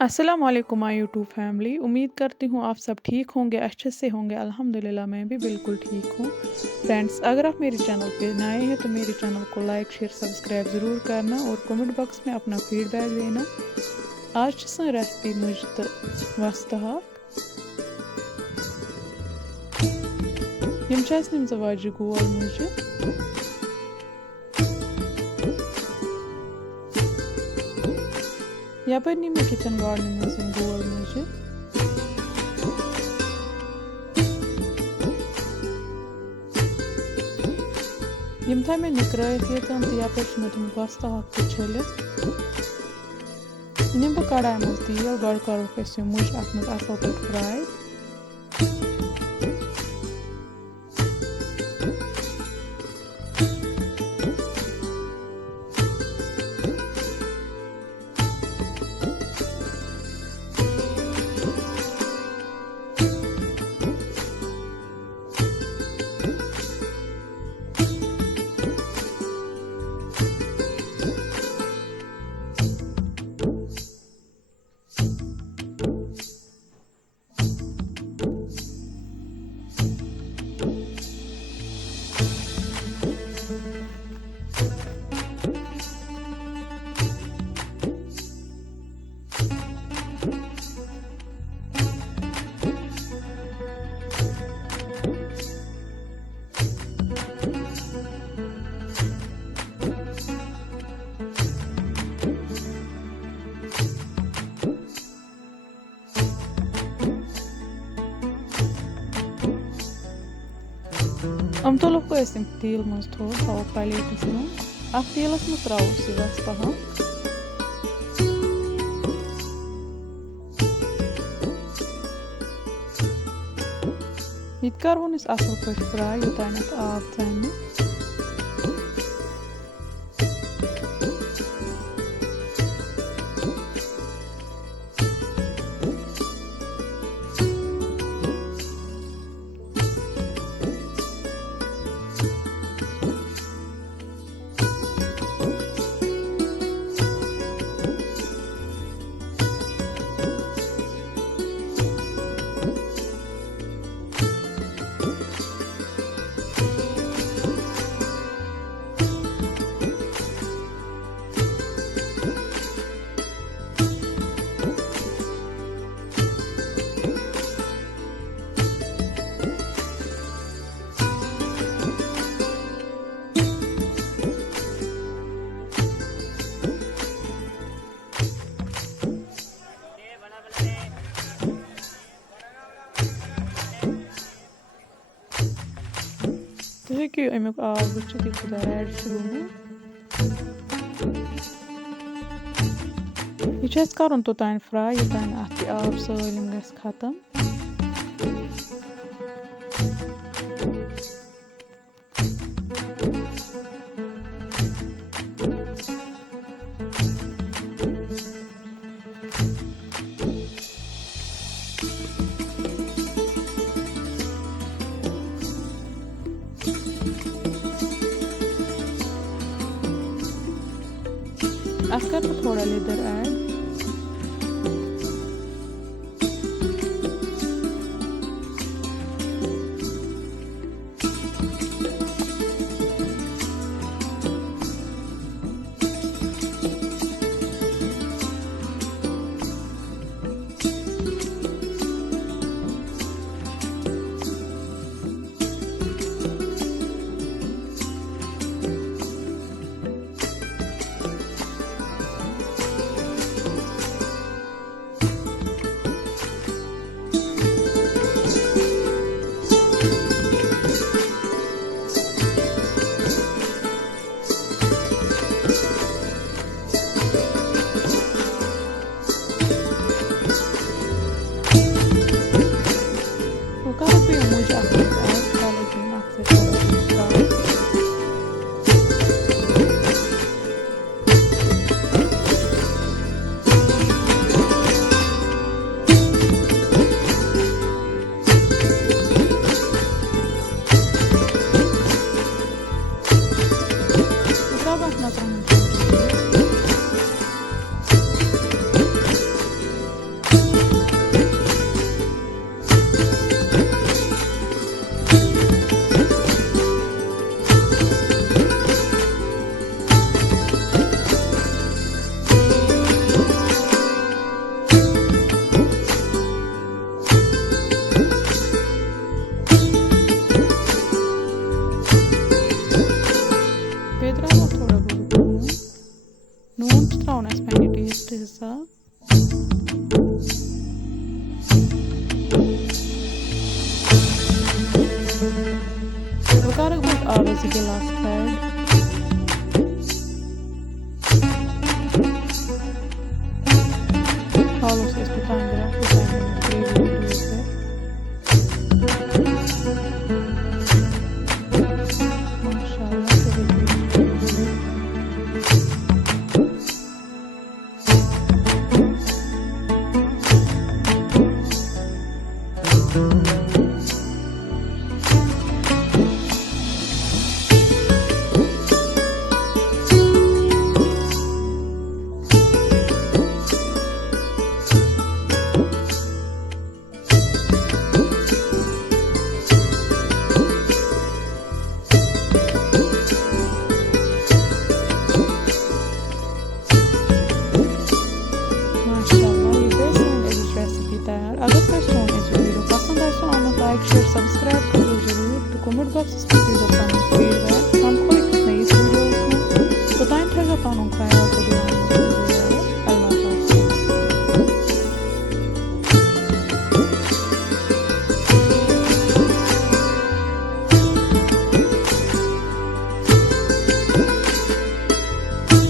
अस्सलाम वालेकुम my YouTube family. उम्मीद करती हूँ आप सब ठीक होंगे, अच्छे से होंगे। अल्हम्दुलिल्लाह मैं भी बिल्कुल ठीक हूँ। फ्रेंड्स, अगर आप मेरे चैनल पे नए हैं तो मेरे चैनल को लाइक शेयर सब्सक्राइब ज़रूर करना और कमेंट बॉक्स में अपना फीडबैक देना। आज सन रेसिपी मुझ तो वस्तहा यम वाजि गोल मुझे यपर नी मे किचन गार्डन में गोल मुझे यम था मे निकरायत येतन तो यपर मे तुम वस्ता छलित निम बह कढ़ाई मज तेल गड करोक अस मुझ अत मज असल पे फ्राई। तुलो तेल मज थोड़ थो प्लेटस मज तेलस मज त्रो वस्ता ये करोन असल पे फ्राई योतान आब चान। कि अमुक आब वुचित यह रेड यह कर तोतान फ्राई योतान अत आब सालम गस खत्म। अस कर थोड़ा लेदर ऐड लास्ट हिस्सा। बह कर बह आब 2 गिलास add. Carlos Estefan like share subscribe करो जरूर। तो कमेंट बॉक्स में फीडबैक हम कोई नई वीडियोस में तो ताइन थे पानों ख्याल करो।